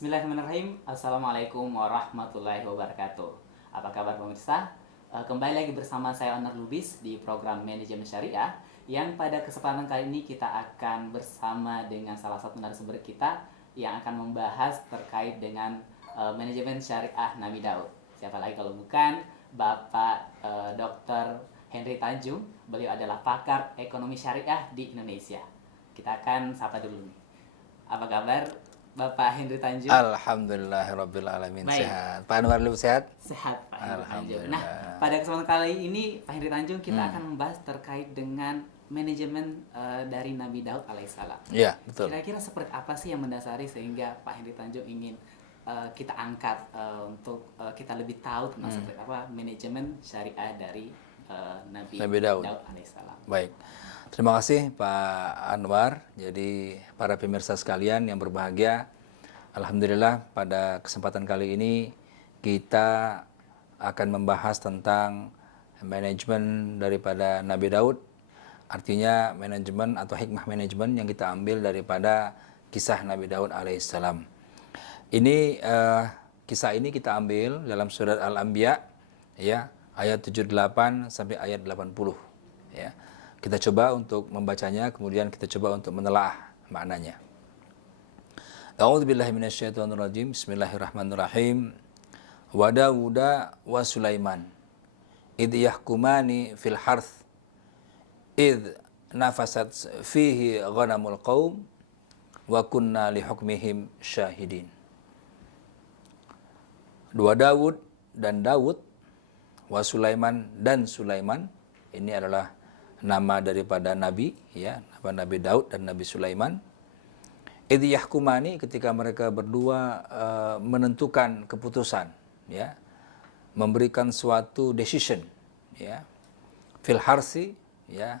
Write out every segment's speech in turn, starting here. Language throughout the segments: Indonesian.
Bismillahirrahmanirrahim. Assalamualaikum warahmatullahi wabarakatuh. Apa kabar pemirsa? Kembali lagi bersama saya Onar Lubis di program Manajemen Syariah, yang pada kesempatan kali ini kita akan bersama dengan salah satu narasumber kita yang akan membahas terkait dengan manajemen syariah Nabi Daud. Siapa lagi kalau bukan Bapak Dr. Henry Tanjung. Beliau adalah pakar ekonomi syariah di Indonesia. Kita akan sapa dulu nih. Apa kabar Bapak Henry Tanjung? Alhamdulillahirrabbilalamin. Baik. Sehat. Pak Anwar lu sehat? Sehat Pak Henry Tanjung. Alhamdulillah. Nah, pada kesempatan kali ini Pak Henry Tanjung kita akan membahas terkait dengan manajemen dari Nabi Daud alaihissalam. Iya, betul. Kira-kira seperti apa sih yang mendasari sehingga Pak Henry Tanjung ingin kita angkat untuk kita lebih tahu tentang seperti apa manajemen syariah dari Nabi Daud alaihissalam. Baik. Terima kasih Pak Anwar. Jadi para pemirsa sekalian yang berbahagia, alhamdulillah pada kesempatan kali ini kita akan membahas tentang manajemen daripada Nabi Daud. Artinya manajemen atau hikmah manajemen yang kita ambil daripada kisah Nabi Daud alaihissalam. Ini kisah ini kita ambil dalam surat Al-Anbiya, ya, ayat 78 sampai ayat 80, ya. Kita coba untuk membacanya, kemudian kita coba untuk menelaah maknanya. A'udzubillahi minasyaitonirrajim. Bismillahirrahmanirrahim. Wa Dawuda wa Sulaiman idh yahkumani fil harth idh nafasat fihi ghanamul qaum wa kunna li hukmihim syahidin. Dua Daud dan Daud, wa Sulaiman dan Sulaiman, ini adalah nama daripada nabi, ya, nama Nabi Daud dan Nabi Sulaiman. Idh yahkumani, ketika mereka berdua menentukan keputusan, ya, memberikan suatu decision, ya, fil harsi, ya,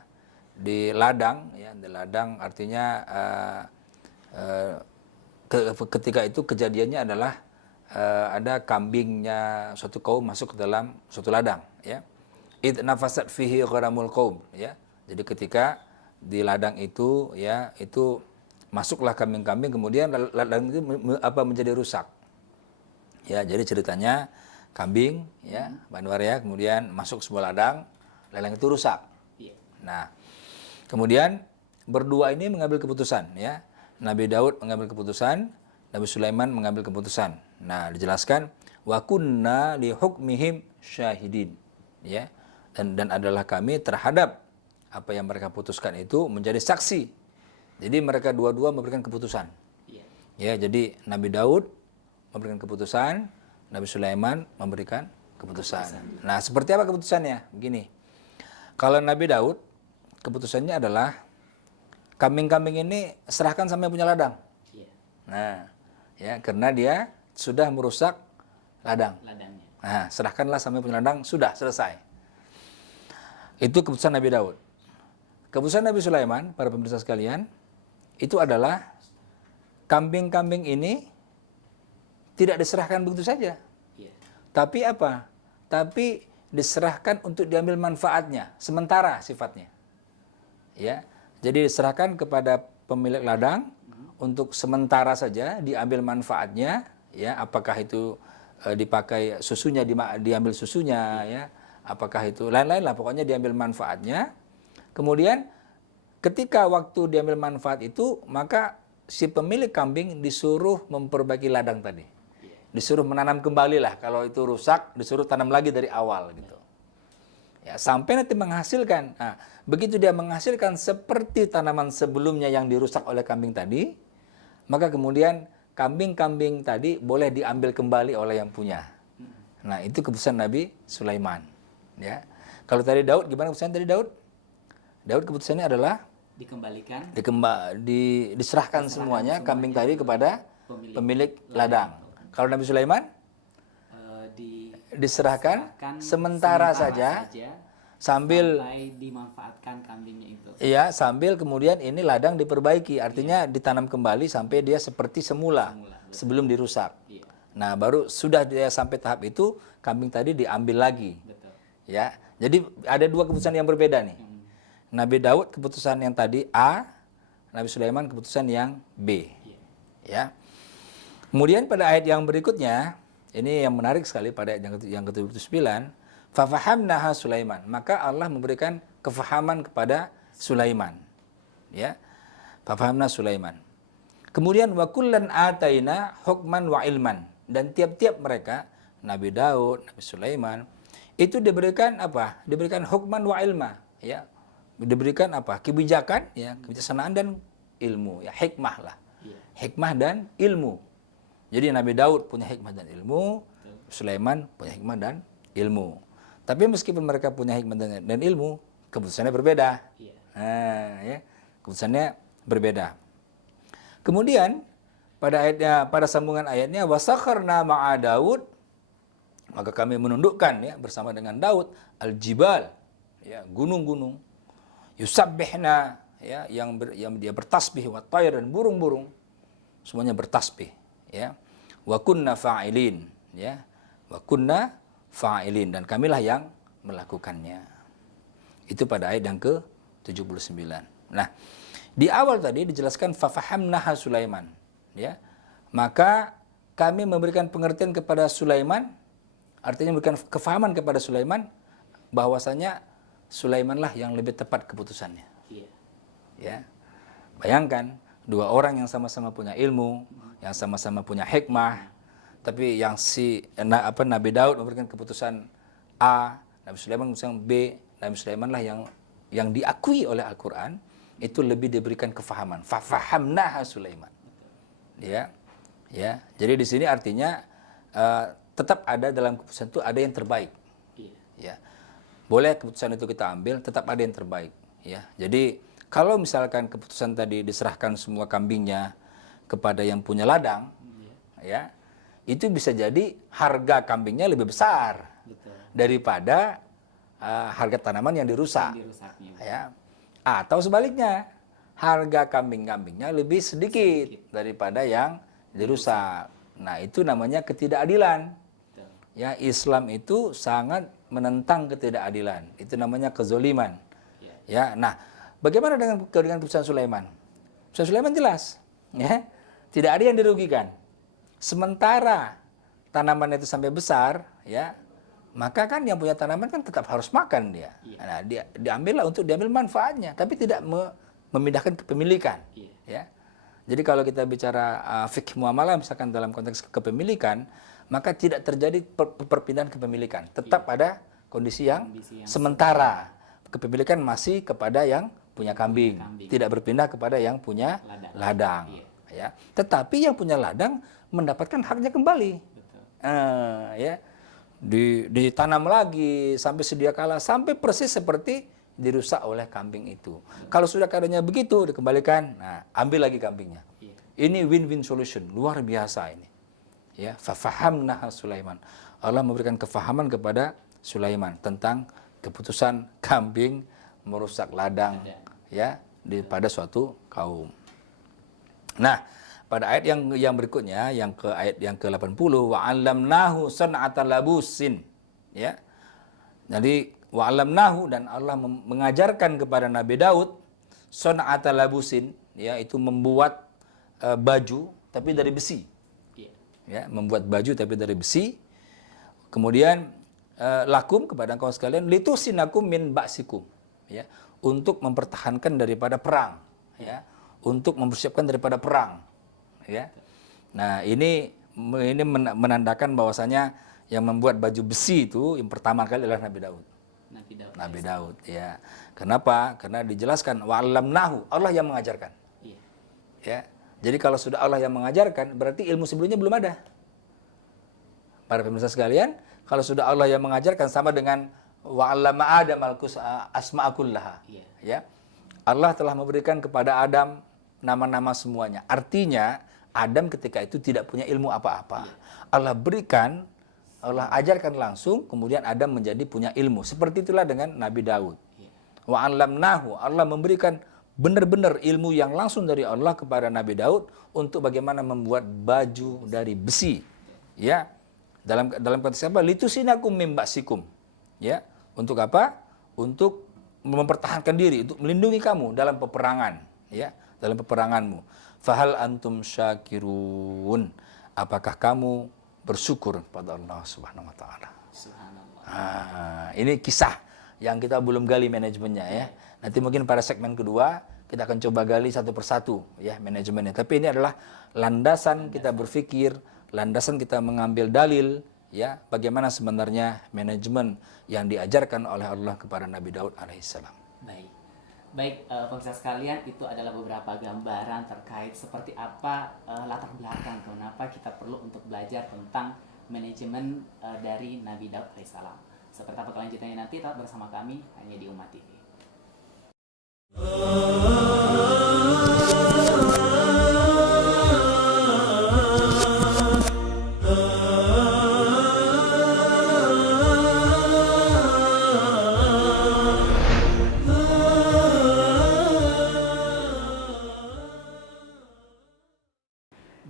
di ladang, ya, di ladang artinya ketika itu kejadiannya adalah ada kambingnya suatu kaum masuk ke dalam suatu ladang, ya. Id nafasat fihi gharamul qaum, ya. Jadi ketika di ladang itu, ya, itu masuklah kambing-kambing, kemudian ladang itu menjadi rusak. Ya, jadi ceritanya kambing, ya, Banwar, ya, kemudian masuk sebuah ladang itu rusak. Nah, kemudian berdua ini mengambil keputusan, ya. Nabi Daud mengambil keputusan, Nabi Sulaiman mengambil keputusan. Nah, dijelaskan wa kunna li hukmihim syahidin, ya. Dan adalah kami terhadap apa yang mereka putuskan itu menjadi saksi. Jadi mereka dua-dua memberikan keputusan. Ya, jadi Nabi Daud memberikan keputusan, Nabi Sulaiman memberikan keputusan. Nah, seperti apa keputusannya? Begini. Kalau Nabi Daud, keputusannya adalah kambing-kambing ini serahkan sama yang punya ladang. Nah, ya, karena dia sudah merusak ladangnya. Nah, serahkanlah sama yang punya ladang, sudah selesai. Itu keputusan Nabi Daud. Keputusan Nabi Sulaiman, para pemirsa sekalian, itu adalah kambing-kambing ini tidak diserahkan begitu saja. Tapi apa? Tapi diserahkan untuk diambil manfaatnya, sementara sifatnya. Ya, jadi diserahkan kepada pemilik ladang untuk sementara saja diambil manfaatnya, ya, apakah itu dipakai susunya, diambil susunya, ya, apakah itu lain-lain lah, pokoknya diambil manfaatnya. Kemudian ketika waktu diambil manfaat itu, maka si pemilik kambing disuruh memperbaiki ladang tadi. Disuruh menanam kembali lah, kalau itu rusak disuruh tanam lagi dari awal gitu. Ya, sampai nanti menghasilkan. Nah, begitu dia menghasilkan seperti tanaman sebelumnya yang dirusak oleh kambing tadi, maka kemudian kambing-kambing tadi boleh diambil kembali oleh yang punya. Nah, itu keputusan Nabi Sulaiman. Ya. Kalau tadi Daud, gimana keputusan tadi Daud? Daud keputusannya adalah Dikembalikan, diserahkan semuanya kambing tadi kepada pemilik ladang. Kalau Nabi Sulaiman diserahkan sementara saja sambil dimanfaatkan kambingnya itu. Iya, sambil kemudian ini ladang diperbaiki, artinya ditanam kembali sampai dia seperti semula sebelum dirusak. Nah, baru sudah dia sampai tahap itu, kambing tadi diambil lagi. Ya, jadi ada dua keputusan yang berbeda nih. Nabi Daud keputusan yang tadi A, Nabi Sulaiman keputusan yang B. Ya. Kemudian pada ayat yang berikutnya, ini yang menarik sekali pada ayat yang ke-79, fafahamnaha Sulaiman. Maka Allah memberikan kefahaman kepada Sulaiman. Ya. Fafahamna Sulaiman. Kemudian wa kullan ataina hukman wa ilman, dan tiap-tiap mereka Nabi Daud, Nabi Sulaiman itu diberikan apa? Diberikan hukman wa ilma, ya. Diberikan apa? Kebijakan, ya, kebijaksanaan dan ilmu, ya, hikmah lah. Hikmah dan ilmu. Jadi Nabi Daud punya hikmah dan ilmu, Sulaiman punya hikmah dan ilmu. Tapi meskipun mereka punya hikmah dan ilmu, keputusannya berbeda. Nah, ya, keputusannya berbeda. Kemudian pada sambungan ayatnya wasakharna ma'a Daud, maka kami menundukkan, ya, bersama dengan Daud al-jibal, ya, gunung-gunung, yusabbihna, ya, yang dia bertasbih, wa tayr, dan burung-burung semuanya bertasbih, ya. Wa kunna fa'ilin, ya. Wa kunna fa'ilin, dan kamilah yang melakukannya. Itu pada ayat yang ke-79. Nah, di awal tadi dijelaskan fafahamnaha Sulaiman, ya. Maka kami memberikan pengertian kepada Sulaiman, artinya memberikan kefahaman kepada Sulaiman bahwasanya Sulaimanlah yang lebih tepat keputusannya. Ya. Bayangkan dua orang yang sama-sama punya ilmu, yang sama-sama punya hikmah, tapi yang Nabi Daud memberikan keputusan A, Nabi Sulaiman keputusan B. Nabi Sulaimanlah yang diakui oleh Al-Qur'an itu lebih diberikan kefahaman. Fafahamnaha Sulaiman. Ya. Ya. Jadi di sini artinya tetap ada dalam keputusan itu ada yang terbaik. Ya. Boleh keputusan itu kita ambil, tetap ada yang terbaik, ya. Jadi kalau misalkan keputusan tadi diserahkan semua kambingnya kepada yang punya ladang, ya, itu bisa jadi harga kambingnya lebih besar daripada harga tanaman yang dirusak, ya. Atau sebaliknya, harga kambing-kambingnya lebih sedikit daripada yang dirusak. Nah, itu namanya ketidakadilan. Ya, Islam itu sangat menentang ketidakadilan. Itu namanya kezoliman. Ya, nah, bagaimana dengan keputusan Sulaiman? Keputusan Sulaiman jelas, ya, tidak ada yang dirugikan. Sementara tanaman itu sampai besar, ya, maka kan yang punya tanaman kan tetap harus makan dia. Nah, diambillah untuk diambil manfaatnya, tapi tidak memindahkan kepemilikan. Ya. Jadi kalau kita bicara fikih muamalah misalkan dalam konteks kepemilikan, maka tidak terjadi perpindahan kepemilikan. Tetap ada kondisi yang sementara. Kepemilikan masih kepada yang punya kambing. Tidak berpindah kepada yang punya ladang. Ya. Tetapi yang punya ladang mendapatkan haknya kembali. Ya. Ditanam lagi sampai sedia kala, sampai persis seperti dirusak oleh kambing itu. Kalau sudah keadaannya begitu, dikembalikan, nah, ambil lagi kambingnya. Ini win-win solution, luar biasa ini. Ya, fafahamnaha Sulaiman. Allah memberikan kefahaman kepada Sulaiman tentang keputusan kambing merusak ladang, ya, pada suatu kaum. Nah, pada ayat yang berikutnya, ayat yang ke-80, wa 'allamnahu san'ata labusin, ya. Jadi wa 'allamnahu, dan Allah mengajarkan kepada Nabi Daud san'ata labusin, ya, itu membuat baju tapi dari besi. Ya, membuat baju tapi dari besi. Kemudian lakum, kepada kaum sekalian, litusinakum min ba'sikum, ya, untuk mempertahankan daripada perang, ya, untuk mempersiapkan daripada perang, ya. Nah, ini menandakan bahwasanya yang membuat baju besi itu yang pertama kali adalah Nabi Daud. Nabi Daud, ya. Kenapa? Karena dijelaskan wa 'allamnahu, Allah yang mengajarkan. Ya. Jadi kalau sudah Allah yang mengajarkan, berarti ilmu sebelumnya belum ada. Para pemirsa sekalian, kalau sudah Allah yang mengajarkan, sama dengan wa 'allama Adam asma'a kullaha. Ya. Allah telah memberikan kepada Adam nama-nama semuanya. Artinya Adam ketika itu tidak punya ilmu apa-apa. Allah berikan, Allah ajarkan langsung, kemudian Adam menjadi punya ilmu. Seperti itulah dengan Nabi Daud. Wa 'allamnahu, Allah memberikan benar-benar ilmu yang langsung dari Allah kepada Nabi Daud untuk bagaimana membuat baju dari besi. Ya. Dalam konteks apa? Litusinakum mim ba'sikum. Ya. Untuk apa? Untuk mempertahankan diri, untuk melindungi kamu dalam peperangan, ya, dalam peperanganmu. Fahal antum syakirun? apakah kamu bersyukur kepada Allah Subhanahu wa taala? Subhanallah. Ini kisah yang kita belum gali manajemennya ya. Nanti mungkin pada segmen kedua kita akan coba gali satu persatu ya manajemennya. Tapi ini adalah landasan kita berpikir, landasan kita mengambil dalil ya bagaimana sebenarnya manajemen yang diajarkan oleh Allah kepada Nabi Daud alaihissalam. Baik, pemirsa sekalian, itu adalah beberapa gambaran terkait seperti apa latar belakang kenapa kita perlu untuk belajar tentang manajemen dari Nabi Daud alaihissalam. Seperti apa kelanjutannya nanti tetap bersama kami hanya di Umat TV.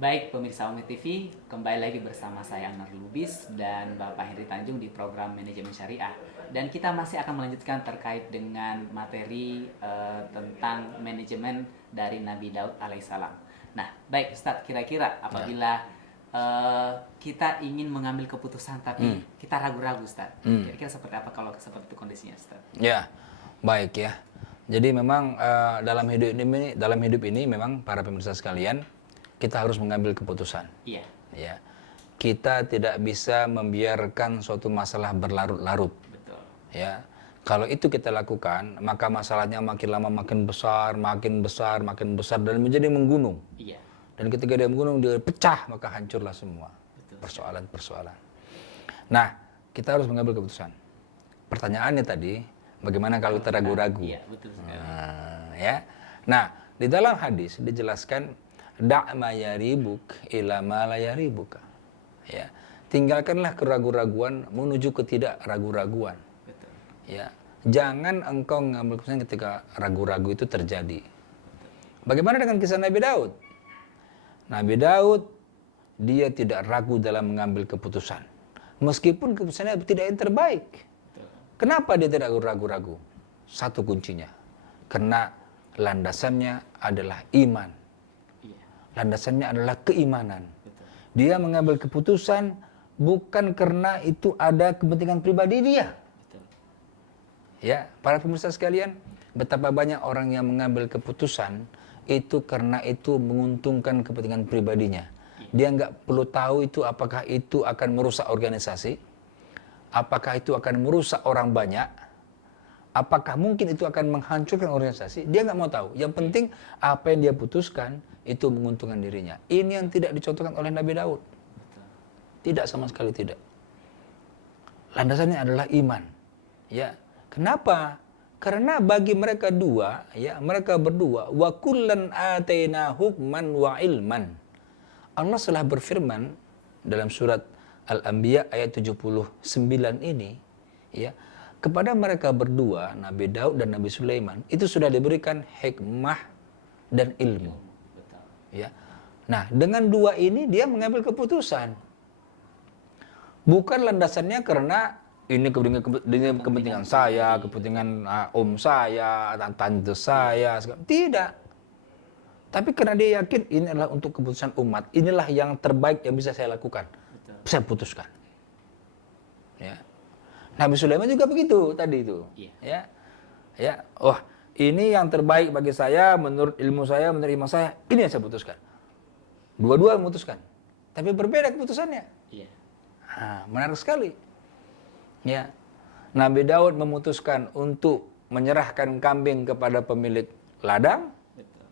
Baik pemirsa Umat TV, kembali lagi bersama saya Anar Lubis dan Bapak Henry Tanjung di program Manajemen Syariah. Dan kita masih akan melanjutkan terkait dengan materi tentang manajemen dari Nabi Daud alaihissalam. Nah, baik Ustadz, kira-kira apabila kita ingin mengambil keputusan tapi kita ragu-ragu Ustadz, kira-kira seperti apa kalau seperti itu kondisinya Ustadz? Ya, baik ya. Jadi memang dalam hidup ini memang para pemirsa sekalian, kita harus mengambil keputusan. Iya. Ya. Kita tidak bisa membiarkan suatu masalah berlarut-larut. Betul. Ya. Kalau itu kita lakukan, maka masalahnya makin lama makin besar, makin besar dan menjadi menggunung. Iya. Dan ketika dia menggunung, dia pecah, maka hancurlah semua persoalan-persoalan. Nah, kita harus mengambil keputusan. Pertanyaannya tadi, bagaimana kalau kita ragu-ragu? Iya, betul sekali. Ya. Nah, di dalam hadis dijelaskan da' ma yaribuk ila ma la yaribuka. Ya. Tinggalkanlah keraguan-raguan menuju ke tidak ragu-raguan. Betul. Ya. Jangan engkau mengambil keputusan ketika ragu-ragu itu terjadi. Bagaimana dengan kisah Nabi Daud? Nabi Daud dia tidak ragu dalam mengambil keputusan. Meskipun keputusannya tidak yang terbaik. Betul. Kenapa dia tidak ragu-ragu? Satu kuncinya. Karena landasannya adalah iman. Landasannya adalah keimanan. Betul. Dia mengambil keputusan bukan karena itu ada kepentingan pribadi dia. Betul. Ya, para pemirsa sekalian, betapa banyak orang yang mengambil keputusan itu karena itu menguntungkan kepentingan pribadinya. Dia nggak perlu tahu itu apakah itu akan merusak organisasi, apakah itu akan merusak orang banyak, apakah mungkin itu akan menghancurkan organisasi. Dia nggak mau tahu. Yang penting apa yang dia putuskan itu menguntungkan dirinya. Ini yang tidak dicontohkan oleh Nabi Daud. Tidak, sama sekali tidak. Landasannya adalah iman. Ya. Kenapa? Karena bagi mereka berdua, wa kullan ataina hukman wa ilman. Allah telah berfirman dalam surat Al-Anbiya ayat 79 ini, ya, kepada mereka berdua, Nabi Daud dan Nabi Sulaiman, itu sudah diberikan hikmah dan ilmu. Ya. Nah, dengan dua ini dia mengambil keputusan. Bukan landasannya karena ini kepentingan saya, kepentingan om saya, tante saya, tidak. Tapi karena dia yakin ini adalah untuk keputusan umat, inilah yang terbaik yang bisa saya lakukan. Betul. Saya putuskan. Ya. Nabi Sulaiman juga begitu tadi itu. Iya. Ya. Ya, oh, ini yang terbaik bagi saya, menurut ilmu saya, menurut iman saya, ini yang saya putuskan. Dua-dua memutuskan. Tapi berbeda keputusannya. Iya. Nah, menarik sekali. Ya. Nabi Daud memutuskan untuk menyerahkan kambing kepada pemilik ladang. Betul.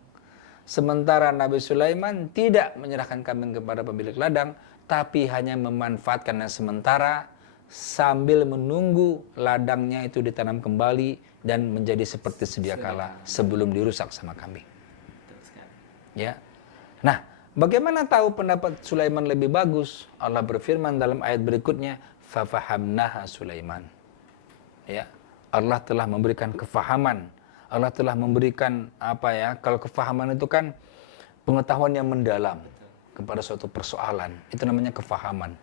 Sementara Nabi Sulaiman tidak menyerahkan kambing kepada pemilik ladang, tapi hanya memanfaatkannya sementara sambil menunggu ladangnya itu ditanam kembali dan menjadi seperti sedia kala sebelum dirusak sama kambing. Ya. Nah, bagaimana tahu pendapat Sulaiman lebih bagus? Allah berfirman dalam ayat berikutnya, fafahamnaha Sulaiman. Ya. Allah telah memberikan kefahaman. Allah telah memberikan kalau kefahaman itu kan pengetahuan yang mendalam kepada suatu persoalan. Itu namanya kefahaman.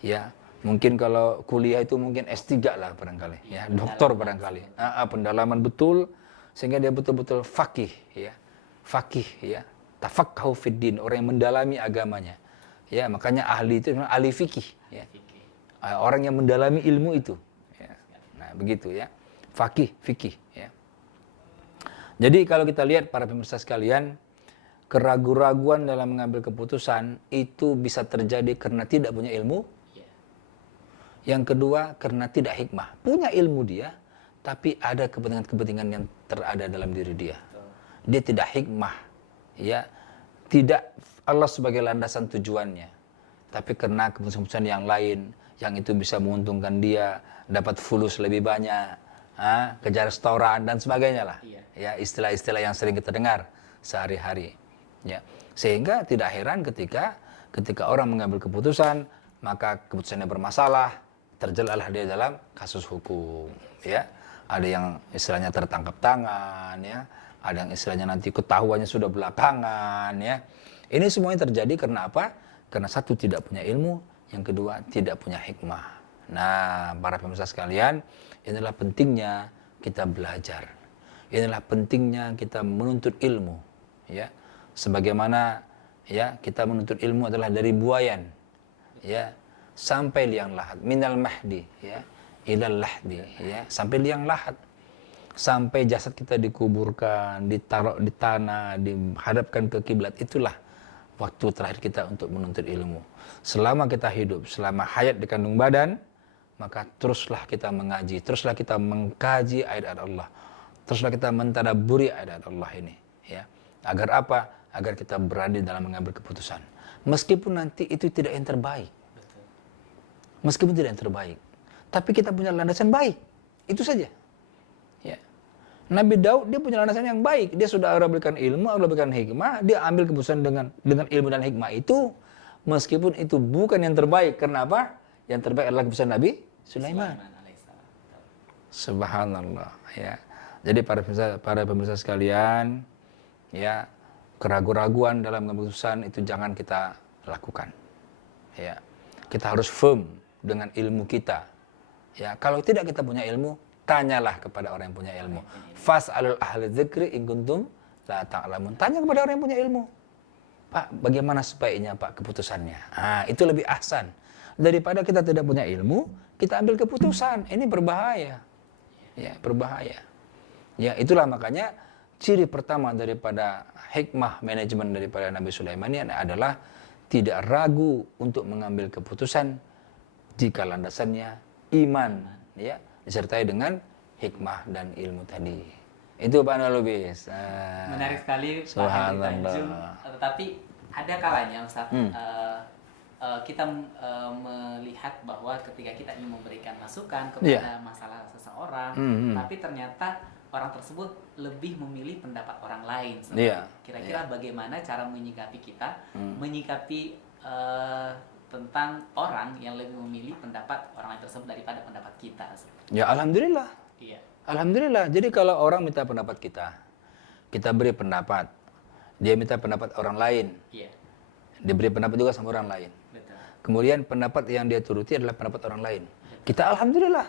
Ya. Mungkin kalau kuliah itu mungkin S3 lah barangkali, ya, doktor barangkali. Pendalaman betul sehingga dia betul-betul faqih, ya. Faqih, ya. Tafaqahu fid din, orang yang mendalami agamanya. Ya, makanya ahli itu memang ahli fikih. Ya. Fikih. Orang yang mendalami ilmu itu. Ya. Nah, begitu ya. Fikih. Ya. Jadi kalau kita lihat para pemirsa sekalian, keraguan-raguan dalam mengambil keputusan itu bisa terjadi karena tidak punya ilmu. Iya. Yang kedua, karena tidak hikmah. Punya ilmu dia, tapi ada kepentingan-kepentingan yang terada dalam diri dia. Dia tidak hikmah. Ya. Tidak Allah sebagai landasan tujuannya. Tapi karena keputusan-keputusan yang lain, yang itu bisa menguntungkan dia, dapat fulus lebih banyak, kejar restoran dan sebagainya lah. Iya. Ya, istilah-istilah yang sering kita dengar sehari-hari. Ya. Sehingga tidak heran ketika orang mengambil keputusan, maka keputusannya bermasalah, terjelalah dia dalam kasus hukum. Ya. Ada yang istilahnya tertangkap tangan, ya. Ada yang istilahnya nanti ketahuannya sudah belakangan, ya. Ini semuanya terjadi karena apa? Karena satu tidak punya ilmu, yang kedua tidak punya hikmah. Nah, para pemirsa sekalian, inilah pentingnya kita belajar. Inilah pentingnya kita menuntut ilmu, ya. Sebagaimana ya kita menuntut ilmu adalah dari buayan, ya, sampai liang lahat, minal mahdi, ya, ilal lahdi, ya, sampai liang lahat. Sampai jasad kita dikuburkan, ditaruh di tanah, dihadapkan ke kiblat, itulah waktu terakhir kita untuk menuntut ilmu. Selama kita hidup, selama hayat di kandung badan, maka teruslah kita mengaji, teruslah kita mengkaji ayat-ayat Allah, teruslah kita mentadabburi ayat-ayat Allah ini, ya. Agar apa? Agar kita berani dalam mengambil keputusan. Meskipun nanti itu tidak yang terbaik. Meskipun tidak yang terbaik. Tapi kita punya landasan baik. Itu saja. Ya. Nabi Daud dia punya landasan yang baik. Dia sudah Allah berikan ilmu, Allah berikan hikmah, dia ambil keputusan dengan ilmu dan hikmah itu, meskipun itu bukan yang terbaik. Karena apa? Yang terbaik adalah keputusan Nabi Sulaiman. Subhanallah, ya. Jadi para pemirsa sekalian, ya, keraguan-raguan dalam keputusan itu jangan kita lakukan. Ya. Kita harus firm dengan ilmu kita. Ya, kalau tidak kita punya ilmu, tanyalah kepada orang yang punya ilmu. Fas'alul ahli dzikri in kuntum la ta'lamun. Tanya kepada orang yang punya ilmu. Pak, bagaimana sebaiknya Pak keputusannya? Itu lebih ahsan. Daripada kita tidak punya ilmu, kita ambil keputusan. Ini berbahaya. Ya, berbahaya. Ya, itulah makanya ciri pertama daripada hikmah manajemen daripada Nabi Sulaiman ini adalah tidak ragu untuk mengambil keputusan jika landasannya iman, ya, disertai dengan hikmah dan ilmu tadi. Itu Pak Nalubis. Menarik sekali Pak Henry Tanjung. Tetapi ada kalanya Ustaz, kita melihat bahwa ketika kita ingin memberikan masukan kepada masalah seseorang, tapi ternyata orang tersebut lebih memilih pendapat orang lain. Kira-kira bagaimana cara menyikapi kita, menyikapi tentang orang yang lebih memilih pendapat orang lain tersebut daripada pendapat kita? Ya, alhamdulillah. Iya. Alhamdulillah. Jadi kalau orang minta pendapat kita beri pendapat. Dia minta pendapat orang lain. Iya. Dia beri pendapat juga sama orang lain. Betul. Kemudian pendapat yang dia turuti adalah pendapat orang lain. Kita alhamdulillah.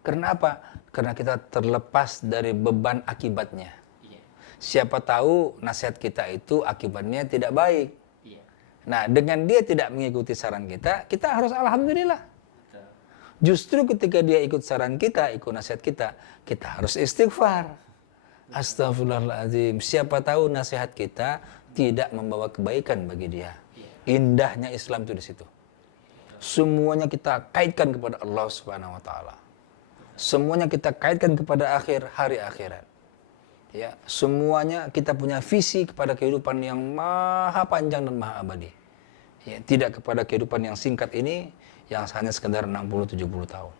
Karena apa? Karena kita terlepas dari beban akibatnya. Iya. Siapa tahu nasihat kita itu akibatnya tidak baik. Iya. Nah, dengan dia tidak mengikuti saran kita harus alhamdulillah. Betul. Justru ketika dia ikut saran kita, ikut nasihat kita harus istighfar. Astagfirullahaladzim. Siapa tahu nasihat kita tidak membawa kebaikan bagi dia. Indahnya Islam itu di situ. Semuanya kita kaitkan kepada Allah Subhanahu wa taala. Semuanya kita kaitkan kepada hari akhirat. Ya, semuanya kita punya visi kepada kehidupan yang maha panjang dan maha abadi. Ya, tidak kepada kehidupan yang singkat ini yang hanya sekedar 60-70 tahun.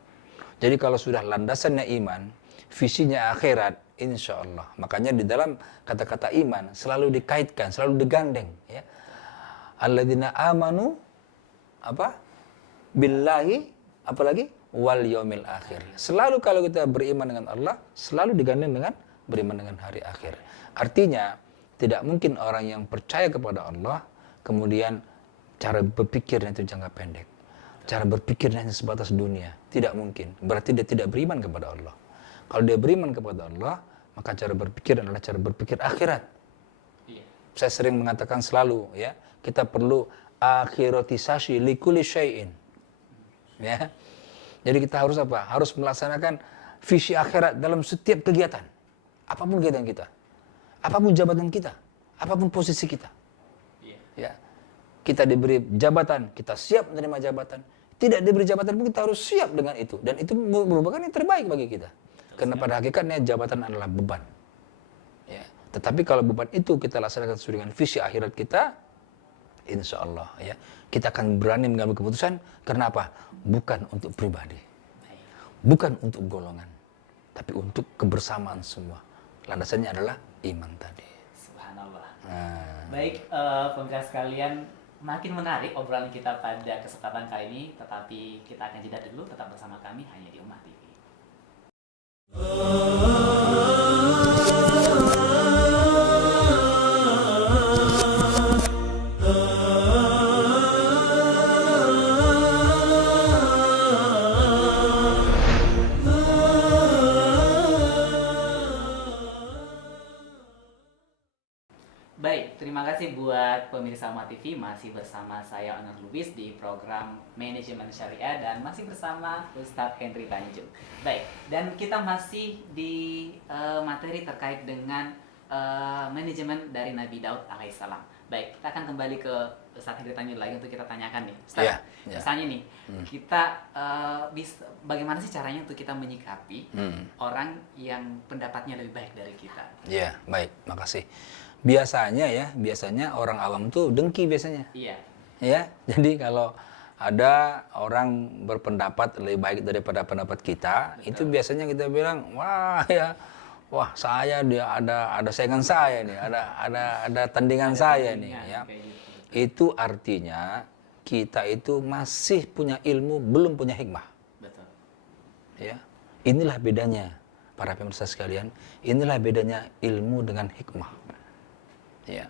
Jadi kalau sudah landasannya iman, visinya akhirat, insya Allah. Makanya di dalam kata-kata iman selalu dikaitkan, selalu digandeng. Ya. Alladzina amanu billahi, apalagi wal yaumil akhir. Selalu kalau kita beriman dengan Allah, selalu digandeng dengan beriman dengan hari akhir. Artinya tidak mungkin orang yang percaya kepada Allah kemudian cara berpikirnya itu jangka pendek. Cara berpikirnya hanya sebatas dunia. Tidak mungkin. Berarti dia tidak beriman kepada Allah. Kalau dia beriman kepada Allah, maka cara berpikir adalah cara berpikir akhirat. Saya sering mengatakan selalu, ya, kita perlu akhiratisasi likulli syai'in. Ya. Jadi kita harus apa? Harus melaksanakan visi akhirat dalam setiap kegiatan. Apapun kegiatan kita. Apapun jabatan kita. Apapun posisi kita. Ya. Kita diberi jabatan, kita siap menerima jabatan. Tidak diberi jabatan pun kita harus siap dengan itu. Dan itu merupakan yang terbaik bagi kita. Karena pada hakikatnya jabatan adalah beban. Ya. Tetapi kalau beban itu kita laksanakan sesuai dengan visi akhirat kita, insya Allah ya, kita akan berani mengambil keputusan. Kenapa? Bukan untuk pribadi. Bukan untuk golongan. Tapi untuk kebersamaan semua. Landasannya adalah iman tadi. Subhanallah. Nah. Baik, pemirsa sekalian, makin menarik obrolan kita pada kesempatan kali ini, tetapi kita akan jeda dulu, tetap bersama kami hanya di Ummah TV. Baik, terima kasih buat pemirsa Ummah TV, masih bersama saya Onur Lubis di program Manajemen Syariah dan masih bersama Ustadz Henry Tanjung. Baik, dan kita masih di materi terkait dengan manajemen dari Nabi Daud alaihissalam. Baik, kita akan kembali ke Ustadz Henry Tanjung lagi untuk kita tanyakan nih. Ustadz, misalnya nih, kita bagaimana sih caranya untuk kita menyikapi orang yang pendapatnya lebih baik dari kita? Iya, baik, makasih. Biasanya orang awam tuh dengki biasanya. Iya. Ya, jadi kalau ada orang berpendapat lebih baik daripada pendapat kita, itu biasanya kita bilang, wah saya dia ada saingan saya nih, ada tandingan saya nih, ya. Gitu. Itu artinya kita itu masih punya ilmu, belum punya hikmah. Betul. Ya, inilah bedanya para pemirsa sekalian. Inilah bedanya ilmu dengan hikmah. Ya.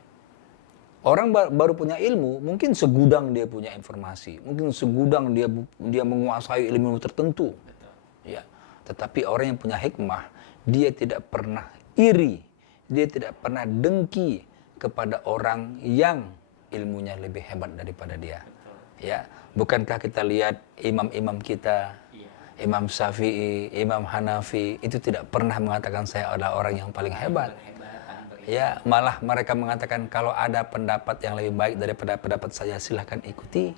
Orang baru punya ilmu, mungkin segudang dia punya informasi, mungkin segudang dia menguasai ilmu tertentu. Betul. Ya. Tetapi orang yang punya hikmah, dia tidak pernah iri, dia tidak pernah dengki kepada orang yang ilmunya lebih hebat daripada dia. Betul. Ya, bukankah kita lihat imam-imam kita, Imam Syafi'i, Imam Hanafi, itu tidak pernah mengatakan saya adalah orang yang paling hebat. Ya, malah mereka mengatakan kalau ada pendapat yang lebih baik daripada pendapat saya, silahkan ikuti.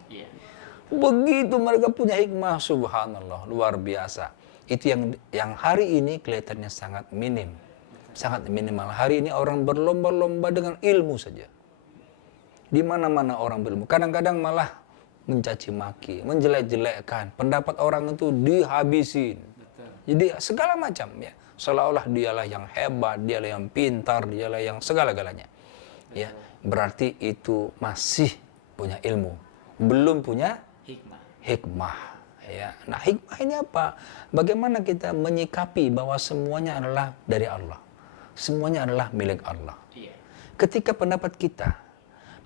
Begitu mereka punya hikmah, subhanallah, luar biasa. Itu yang hari ini kelihatannya sangat minim, sangat minimal. Hari ini orang berlomba-lomba dengan ilmu saja. Di mana-mana orang berilmu. Kadang-kadang malah mencaci maki, menjelek-jelekkan. Pendapat orang itu dihabisin. Betul. Jadi segala macam ya. Seolah-olah dialah yang hebat, dialah yang pintar, dialah yang segala-galanya. Ya, berarti itu masih punya ilmu, belum punya hikmah. Ya. Nah, hikmah ini apa? Bagaimana kita menyikapi bahwa semuanya adalah dari Allah. Semuanya adalah milik Allah. Ketika pendapat kita,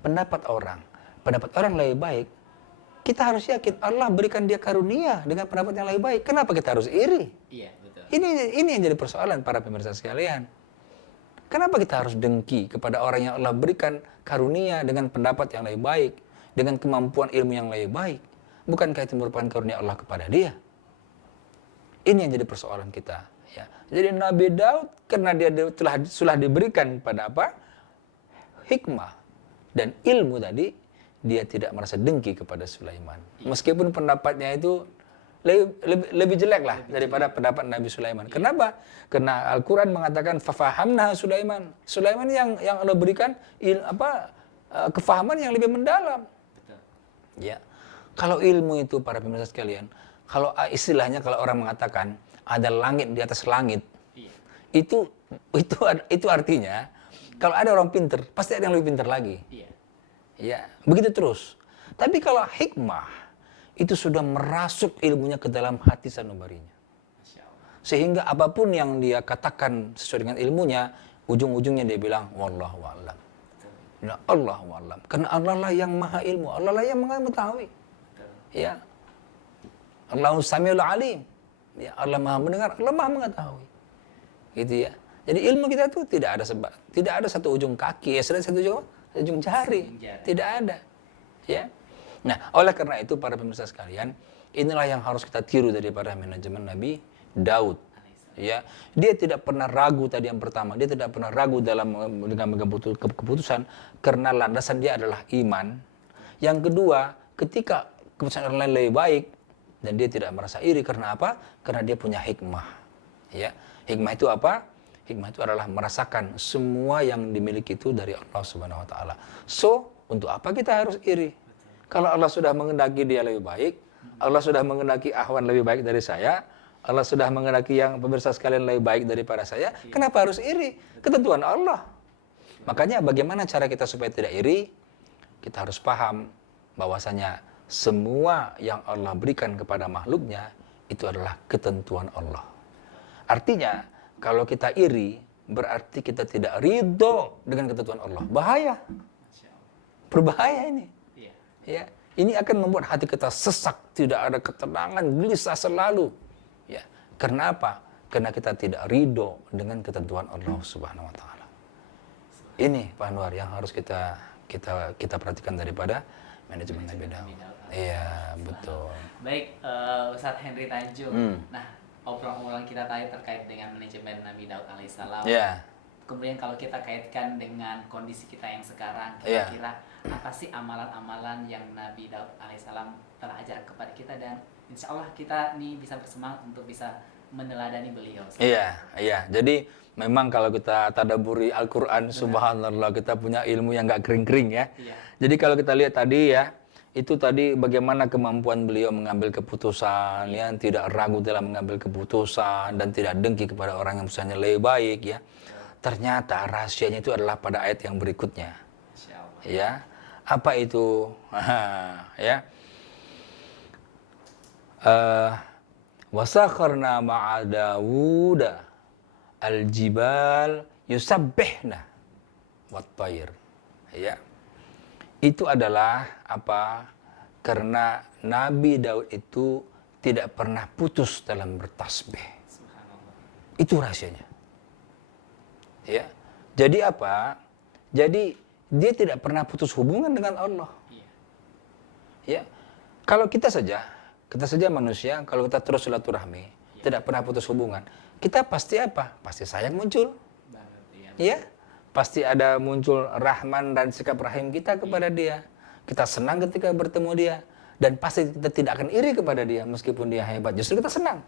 pendapat orang lebih baik, kita harus yakin Allah berikan dia karunia dengan pendapat yang lebih baik. Kenapa kita harus iri? Iya, betul. Ini yang jadi persoalan para pemirsa sekalian. Kenapa kita harus dengki kepada orang yang Allah berikan karunia dengan pendapat yang lebih baik, dengan kemampuan ilmu yang lebih baik? Bukankah itu merupakan karunia Allah kepada dia? Ini yang jadi persoalan kita. Ya. Jadi Nabi Daud karena dia sudah diberikan pada apa? Hikmah dan ilmu tadi, dia tidak merasa dengki kepada Sulaiman. Meskipun pendapatnya itu lebih jelek lah daripada pendapat Nabi Sulaiman. Kenapa? Karena Al-Quran mengatakan fafahamna Sulaiman. Sulaiman yang Allah berikan kefahaman yang lebih mendalam. Betul. Ya. Kalau ilmu itu para pemirsa sekalian, kalau istilahnya kalau orang mengatakan ada langit di atas langit, itu artinya kalau ada orang pinter, pasti ada yang lebih pinter lagi. Ya, begitu terus. Tapi kalau hikmah itu sudah merasuk ilmunya ke dalam hati sanubarinya. Sehingga apapun yang dia katakan sesuai dengan ilmunya, ujung-ujungnya dia bilang wallahu a'lam. Ya, Allahu a'lam. Karena Allah lah yang maha ilmu, Allah lah yang maha mengetahui. Ya. Allahu samiul alim. Ya, Allah maha mendengar, Allah maha mengetahui. Gitu ya. Jadi ilmu kita itu tidak ada satu ujung kaki, satu ujung jari. Tidak ada. Ya. Nah, oleh karena itu para pemirsa sekalian, inilah yang harus kita tiru daripada manajemen Nabi Daud. Ya, dia tidak pernah ragu tadi yang pertama, dia tidak pernah ragu dalam mengambil keputusan karena landasan dia adalah iman. Yang kedua, ketika keputusan orang lain lebih baik dan dia tidak merasa iri karena apa? Karena dia punya hikmah. Ya, hikmah itu apa? Hikmah itu adalah merasakan semua yang dimiliki itu dari Allah Subhanahu wa taala. So, untuk apa kita harus iri? Kalau Allah sudah menghendaki dia lebih baik, Allah sudah menghendaki Ahwan lebih baik dari saya, Allah sudah menghendaki yang pemirsa sekalian lebih baik daripada saya, kenapa harus iri? Ketentuan Allah. Makanya bagaimana cara kita supaya tidak iri? Kita harus paham bahwasanya semua yang Allah berikan kepada makhluknya itu adalah ketentuan Allah. Artinya, kalau kita iri, berarti kita tidak ridho dengan ketentuan Allah. Bahaya. Berbahaya ini. Ya, ini akan membuat hati kita sesak, tidak ada ketenangan, gelisah selalu. Ya, karena apa? Karena kita tidak ridho dengan ketentuan Allah Subhanahu wa taala. Ini Pak Anwar yang harus kita perhatikan daripada manajemen Nabi Daud. Iya, betul. Baik, Ustadz Henry Tanjung. Nah, obrolan kita tadi terkait dengan manajemen Nabi Daud alaihissalam. Iya. Kemudian kalau kita kaitkan dengan kondisi kita yang sekarang, kira-kira apa sih amalan-amalan yang Nabi Daud alaihissalam telah ajarkan kepada kita, dan insya Allah kita nih bisa bersemangat untuk bisa meneladani beliau. Iya. Jadi memang kalau kita tadabburi Al-Quran, subhanallah, kita punya ilmu yang nggak kering-kering ya. Iya. Jadi kalau kita lihat tadi ya, itu tadi bagaimana kemampuan beliau mengambil keputusan, ya, tidak ragu dalam mengambil keputusan dan tidak dengki kepada orang yang misalnya lebih baik ya. Ternyata rahasianya itu adalah pada ayat yang berikutnya. Ya, apa itu? Ya. Wasakharna ma'a Dawud al-jibal yusabbihna wat-tayr. Ya. Itu adalah apa? Karena Nabi Daud itu tidak pernah putus dalam bertasbih. Itu rahasianya. Ya. Jadi apa? Jadi dia tidak pernah putus hubungan dengan Allah. Ya. Kalau kita saja manusia, kalau kita terus silaturahmi, tidak pernah putus hubungan, kita pasti apa? Pasti sayang muncul. Ya. Pasti ada muncul rahman dan sikap rahim kita kepada dia. Kita senang ketika bertemu dia. Dan pasti kita tidak akan iri kepada dia meskipun dia hebat. Justru kita senang.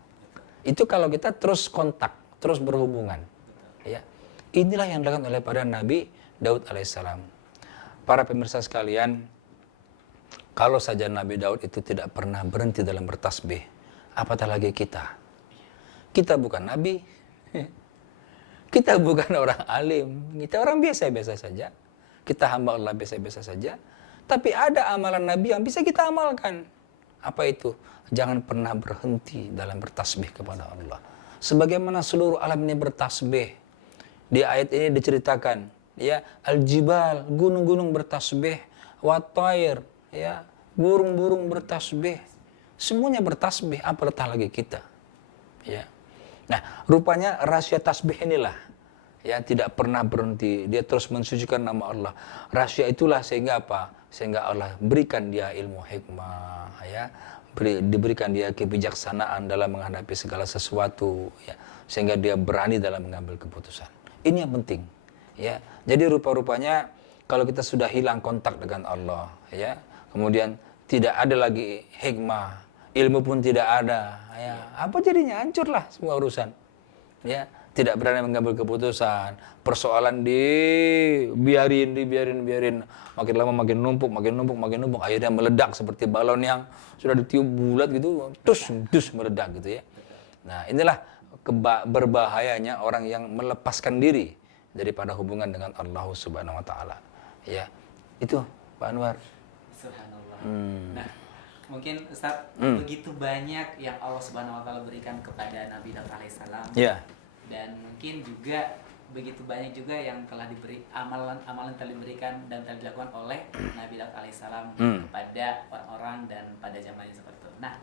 Itu kalau kita terus kontak, terus berhubungan. Ya. Inilah yang dilakukan oleh pada Nabi Daud alaihissalam. Para pemirsa sekalian, kalau saja Nabi Daud itu tidak pernah berhenti dalam bertasbih, apatah lagi kita. Kita bukan Nabi. Kita bukan orang alim, kita orang biasa-biasa saja. Kita hamba Allah biasa-biasa saja. Tapi ada amalan Nabi yang bisa kita amalkan. Apa itu? Jangan pernah berhenti dalam bertasbih kepada Allah. Sebagaimana seluruh alam ini bertasbih. Di ayat ini diceritakan, ya, al-jibal, gunung-gunung bertasbih, wat-tayr, ya, burung-burung bertasbih. Semuanya bertasbih, apatah lagi kita. Ya. Nah, rupanya rahasia tasbih inilah, ya, tidak pernah berhenti. Dia terus mensucikan nama Allah. Rahasia itulah sehingga apa? Sehingga Allah berikan dia ilmu hikmah, ya, diberikan dia kebijaksanaan dalam menghadapi segala sesuatu, ya, sehingga dia berani dalam mengambil keputusan. Ini yang penting, ya. Jadi rupa-rupanya kalau kita sudah hilang kontak dengan Allah, ya, kemudian tidak ada lagi hikmah, ilmu pun tidak ada, ya, apa jadinya? Hancurlah semua urusan, ya. Tidak berani mengambil keputusan, persoalan dibiarin, makin lama makin numpuk, akhirnya meledak seperti balon yang sudah ditiup bulat gitu, terus meledak gitu ya. Nah, inilah berbahayanya orang yang melepaskan diri daripada hubungan dengan Allah Subhanahu wa taala. Ya. Itu Pak Anwar. Subhanallah. Nah, mungkin Ustaz, begitu banyak yang Allah Subhanahu wa taala berikan kepada Nabi Daud alaihissalam. Ya. Dan mungkin juga begitu banyak juga yang telah diberi amalan telah diberikan dan telah dilakukan oleh Nabi Daud alaihissalam kepada orang-orang dan pada zamannya seperti itu. Nah,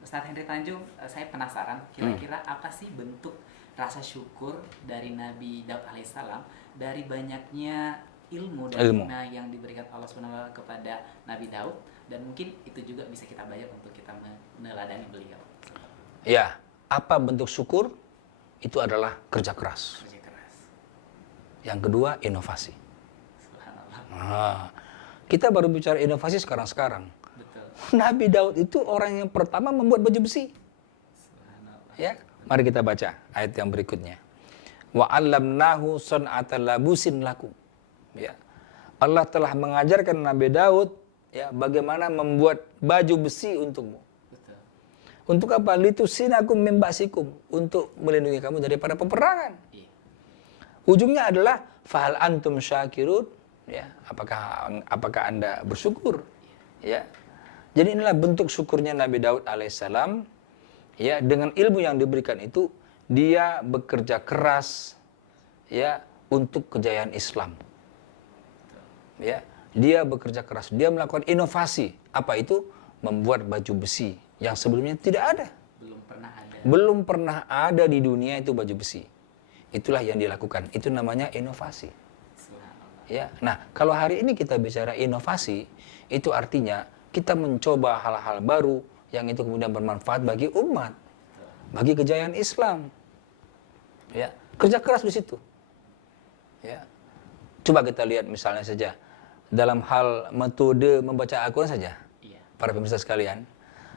Ustaz Henry Tanjung, saya penasaran kira-kira apa sih bentuk rasa syukur dari Nabi Daud alaihissalam dari banyaknya ilmu dan Ilmu. hikmah yang diberikan Allah SWT kepada Nabi Daud, dan mungkin itu juga bisa kita belajar untuk kita meneladani beliau. Ya, apa bentuk syukur? Itu adalah kerja keras. Kerja keras. Yang kedua, inovasi. Subhanallah. Nah, kita baru bicara inovasi sekarang-sekarang. Betul. Nabi Daud itu orang yang pertama membuat baju besi. Subhanallah. Ya, mari kita baca ayat yang berikutnya. Wa 'allamnahu sun'ata labusin lakum. Ya. Allah telah mengajarkan Nabi Daud ya bagaimana membuat baju besi untukmu. Betul. Untuk apa? Litusinakum min ba'sikum, untuk melindungi kamu daripada peperangan. Iya. Ujungnya adalah fahal antum syakirun, ya, apakah Anda bersyukur? Ya. Jadi inilah bentuk syukurnya Nabi Daud alaihissalam. Ya, dengan ilmu yang diberikan itu dia bekerja keras ya untuk kejayaan Islam. Ya, dia bekerja keras, dia melakukan inovasi. Apa itu? Membuat baju besi yang sebelumnya tidak ada. Belum pernah ada. Belum pernah ada di dunia itu baju besi. Itulah yang dilakukan. Itu namanya inovasi. Subhanallah. Ya. Nah, kalau hari ini kita bicara inovasi, itu artinya kita mencoba hal-hal baru yang itu kemudian bermanfaat bagi umat, bagi kejayaan Islam. Ya, kerja keras di situ. Ya. Coba kita lihat misalnya saja dalam hal metode membaca Al-Quran saja. Iya. Para pemirsa sekalian,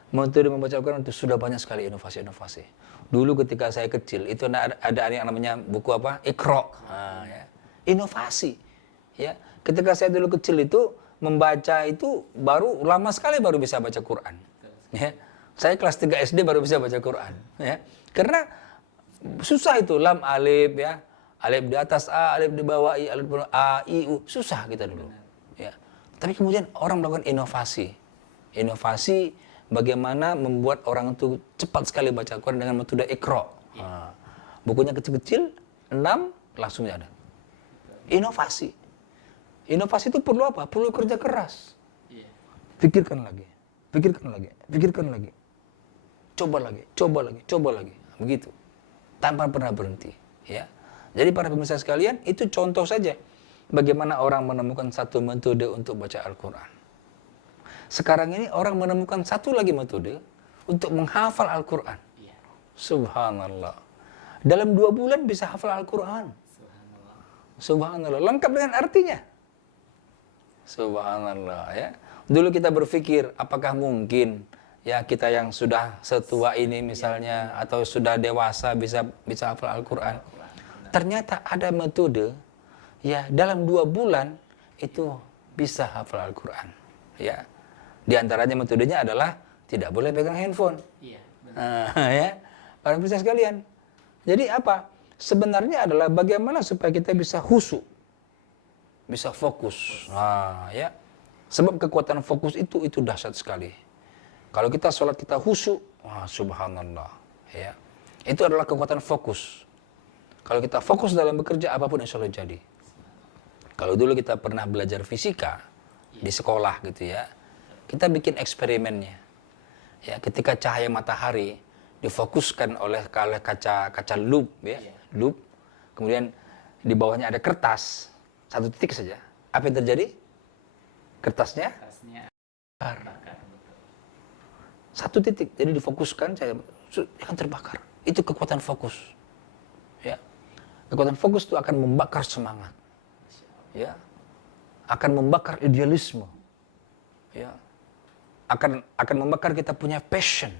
metode membaca Al-Quran itu sudah banyak sekali inovasi-inovasi. Dulu ketika saya kecil, itu ada yang namanya buku apa? Iqra. Nah, ya. Inovasi. Ya. Ketika saya dulu kecil itu, membaca itu baru lama sekali baru bisa baca Quran. Ya. Saya kelas 3 SD baru bisa baca Quran. Ya. Karena susah itu, lam alif ya. Alif di atas A, alif di bawah I, alif di bawah A, I, U. Susah kita dulu. Ya. Tapi kemudian orang melakukan inovasi. Inovasi bagaimana membuat orang itu cepat sekali baca Quran dengan metode Iqra. Nah, bukunya kecil-kecil, 6, langsung ada. Inovasi. Inovasi itu perlu apa? Perlu kerja keras. Iya. Pikirkan lagi. Pikirkan lagi. Pikirkan lagi. Coba lagi, coba lagi, coba lagi. Begitu. Tanpa pernah berhenti. Ya. Jadi para pemirsa sekalian, itu contoh saja bagaimana orang menemukan satu metode untuk baca Al-Quran. Sekarang ini orang menemukan satu lagi metode untuk menghafal Al-Quran. Iya. Subhanallah. Dalam 2 bulan bisa hafal Al-Quran. Subhanallah. Subhanallah. Lengkap dengan artinya. Subhanallah ya. Dulu kita berpikir apakah mungkin ya kita yang sudah setua ini misalnya atau sudah dewasa bisa hafal Al-Quran. Ternyata ada metode ya dalam 2 bulan itu bisa hafal Al-Quran. Ya. Di antaranya metodenya adalah tidak boleh pegang handphone. Iya. Benar. Nah, ya. Para pemirsa sekalian. Jadi apa? Sebenarnya adalah bagaimana supaya kita bisa khusyuk. Bisa fokus. Nah, ya. Sebab kekuatan fokus itu dahsyat sekali. Kalau kita sholat kita khusyuk, wah subhanallah, ya. Itu adalah kekuatan fokus. Kalau kita fokus dalam bekerja, apapun insya Allah jadi. Kalau dulu kita pernah belajar fisika di sekolah gitu ya, kita bikin eksperimennya. Ya, ketika cahaya matahari difokuskan oleh kaca loop, ya, loop, kemudian di bawahnya ada kertas, satu titik saja. Apa yang terjadi? Kertasnya Kertasnya bakar. bakar. Betul. Satu titik, jadi difokuskan, saya akan terbakar. Itu kekuatan fokus. Ya. Kekuatan fokus itu akan membakar semangat. Ya. Akan membakar idealisme. Ya. Akan membakar kita punya passion.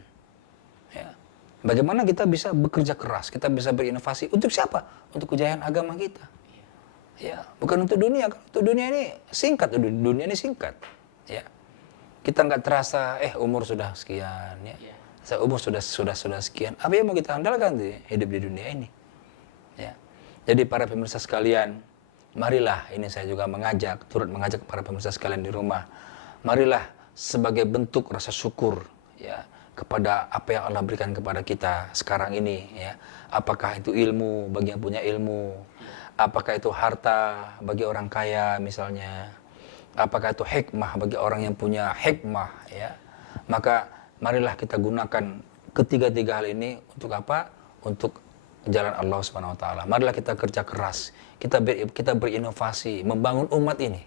Ya. Bagaimana kita bisa bekerja keras, kita bisa berinovasi untuk siapa? Untuk kejayaan agama kita. Ya, bukan untuk dunia. Untuk dunia ini singkat, dunia ini singkat. Ya. Kita nggak terasa umur sudah sekian ya. Umur sudah sekian. Apa yang mau kita andalkan tuh hidup di dunia ini? Ya. Jadi para pemirsa sekalian, marilah ini saya juga turut mengajak para pemirsa sekalian di rumah. Marilah sebagai bentuk rasa syukur ya kepada apa yang Allah berikan kepada kita sekarang ini ya. Apakah itu ilmu bagi yang punya ilmu, apakah itu harta bagi orang kaya misalnya, apakah itu hikmah bagi orang yang punya hikmah ya. Maka marilah kita gunakan ketiga-tiga hal ini untuk apa? Untuk jalan Allah Subhanahu wa taala. Marilah kita kerja keras. Kita berinovasi membangun umat ini.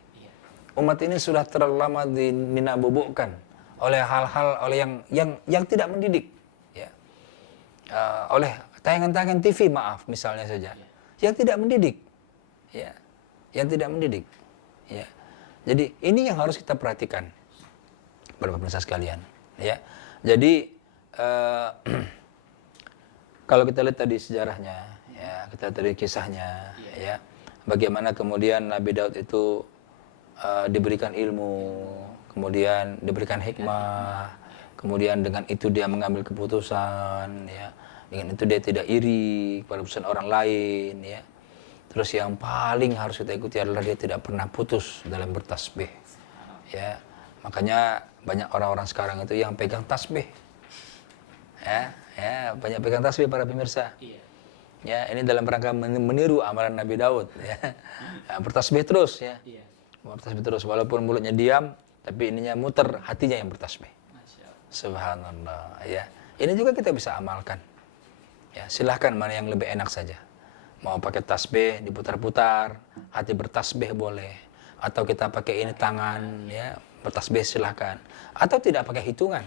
Umat ini sudah terlalu lama dinabubukkan oleh hal-hal yang tidak mendidik, ya. Oleh tayangan-tayangan TV, maaf, misalnya saja, yang tidak mendidik, ya, yang tidak mendidik, ya. Jadi ini yang harus kita perhatikan, Bapak pemirsa sekalian, ya. Jadi kalau kita lihat tadi sejarahnya, ya, kita tadi kisahnya, ya, bagaimana kemudian Nabi Daud itu diberikan ilmu, kemudian diberikan hikmah, kemudian dengan itu dia mengambil keputusan, ya, dengan itu dia tidak iri kepada keputusan orang lain, ya. Terus yang paling harus kita ikuti adalah dia tidak pernah putus dalam bertasbih, ya. Makanya banyak orang-orang sekarang itu yang pegang tasbih, ya, banyak pegang tasbih para pemirsa. Ya, ini dalam rangka meniru amalan Nabi Daud, ya. Bertasbih terus, ya. Bertasbih terus, walaupun mulutnya diam, tapi ininya muter, hatinya yang bertasbih. Subhanallah, ya. Ini juga kita bisa amalkan. Ya, silahkan mana yang lebih enak saja. Mau pakai tasbih diputar-putar, hati bertasbih boleh. Atau kita pakai ini tangan, ya, bertasbih silahkan. Atau tidak pakai hitungan.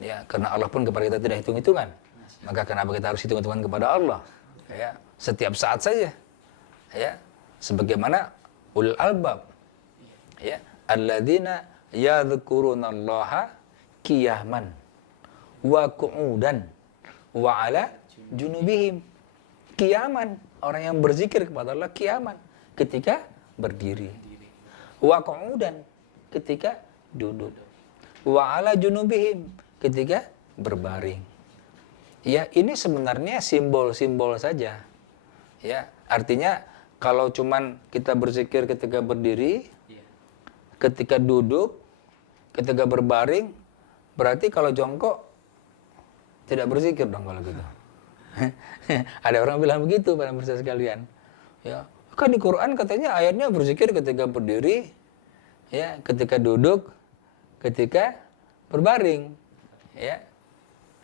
Ya, karena Allah pun kepada kita tidak hitung-hitungan. Maka kenapa kita harus hitung-hitungan kepada Allah? Ya, setiap saat saja. Ya, sebagaimana ulul albab, ya, alladzina yadhkurunallaha qiyaman wa qu'udan wa ala junubihim. Qiyaman, orang yang berzikir kepada Allah qiyaman, ketika berdiri. Wa qu'udan, ketika duduk. Wa ala junubihim, ketika berbaring. Ya, ini sebenarnya simbol-simbol saja. Ya, artinya kalau cuman kita berzikir ketika berdiri, ketika duduk, ketika berbaring, berarti kalau jongkok tidak berzikir dong kalau gitu. Ada orang bilang begitu pada pemirsa sekalian. Ya, kan di Quran katanya ayatnya berzikir ketika berdiri, ya, ketika duduk, ketika berbaring, ya.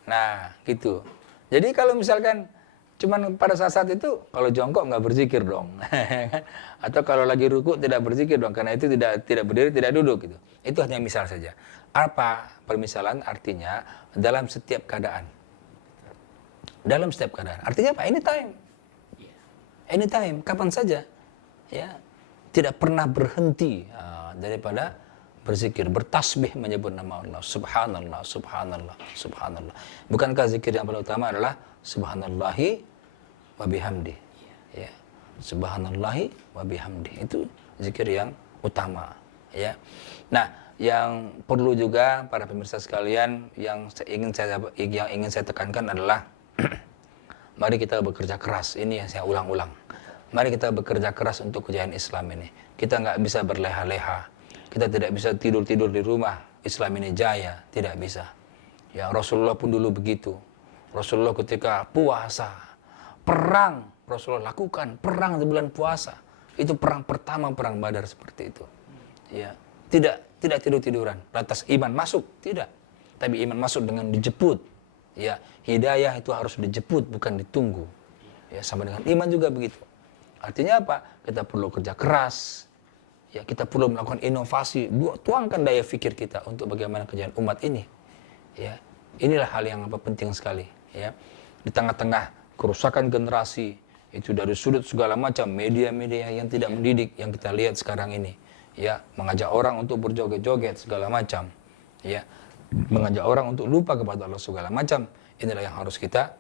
Nah, gitu. Jadi kalau misalkan cuman pada saat-saat itu, kalau jongkok nggak berzikir dong. Atau kalau lagi ruku tidak berzikir dong, karena itu tidak berdiri, tidak duduk gitu. Itu hanya misal saja. Apa permisalan? Artinya dalam setiap keadaan. Dalam setiap keadaan. Artinya apa? Anytime. Anytime, kapan saja. Ya. Tidak pernah berhenti daripada berzikir, bertasbih menyebut nama Allah. Subhanallah, subhanallah, subhanallah. Bukankah zikir yang paling utama adalah subhanallahi wa bihamdi, ya. Subhanallahi wa bihamdi, itu zikir yang utama, ya. Nah, yang perlu juga para pemirsa sekalian yang ingin saya tekankan adalah mari kita bekerja keras. Ini yang saya ulang-ulang. Mari kita bekerja keras untuk kejayaan Islam ini. Kita nggak bisa berleha-leha. Kita tidak bisa tidur-tidur di rumah. Islam ini jaya, tidak bisa. Ya, Rasulullah pun dulu begitu. Rasulullah ketika puasa, perang, Rasulullah lakukan perang di bulan puasa. Itu perang pertama, perang Badar seperti itu. Ya, tidak tidur-tiduran. Lantas iman masuk, tidak. Tapi iman masuk dengan dijemput. Ya, hidayah itu harus dijemput, bukan ditunggu. Ya, sama dengan iman juga begitu. Artinya apa? Kita perlu kerja keras. Ya, kita perlu melakukan inovasi, tuangkan daya fikir kita untuk bagaimana kejayaan umat ini. Ya, inilah hal yang penting sekali. Ya, di tengah-tengah kerusakan generasi itu dari sudut segala macam media-media yang tidak mendidik yang kita lihat sekarang ini. Ya, mengajak orang untuk berjoget-joget segala macam. Ya, mengajak orang untuk lupa kepada Allah segala macam. Inilah yang harus kita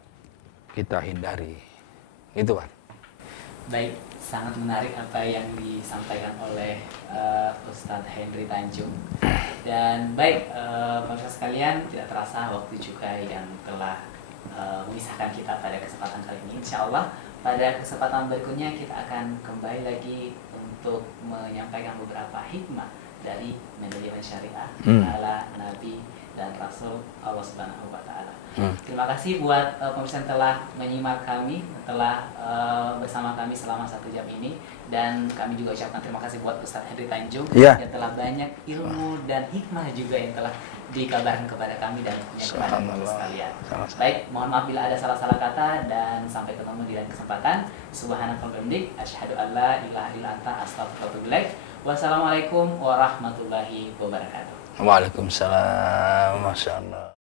hindari. Gitu, Pak. Baik, sangat menarik apa yang disampaikan oleh Ustadz Henry Tanjung. Dan baik, pemirsa sekalian, tidak terasa waktu juga yang telah memisahkan kita pada kesempatan kali ini. Insya Allah pada kesempatan berikutnya kita akan kembali lagi untuk menyampaikan beberapa hikmah dari manajemen syariah Hmm. ala Nabi dan Rasul Allah Subhanahu wa taala. Terima kasih buat pemirsa yang telah menyimak kami, telah bersama kami selama 1 jam ini, dan kami juga ucapkan terima kasih buat Ustaz Henry Tanjung Iya. yang telah banyak ilmu dan hikmah juga yang telah dikabarkan kepada kami dan kepada pemirsa sekalian. Baik, mohon maaf bila ada salah-salah kata, dan sampai ketemu di lain kesempatan. Subhanakallahumma wa bihamdik, asyhadu an la ilaha illa anta, astaghfiruka wa atubu ilaik. Wassalamualaikum warahmatullahi wabarakatuh. Waalaikumsalam. Masya Allah.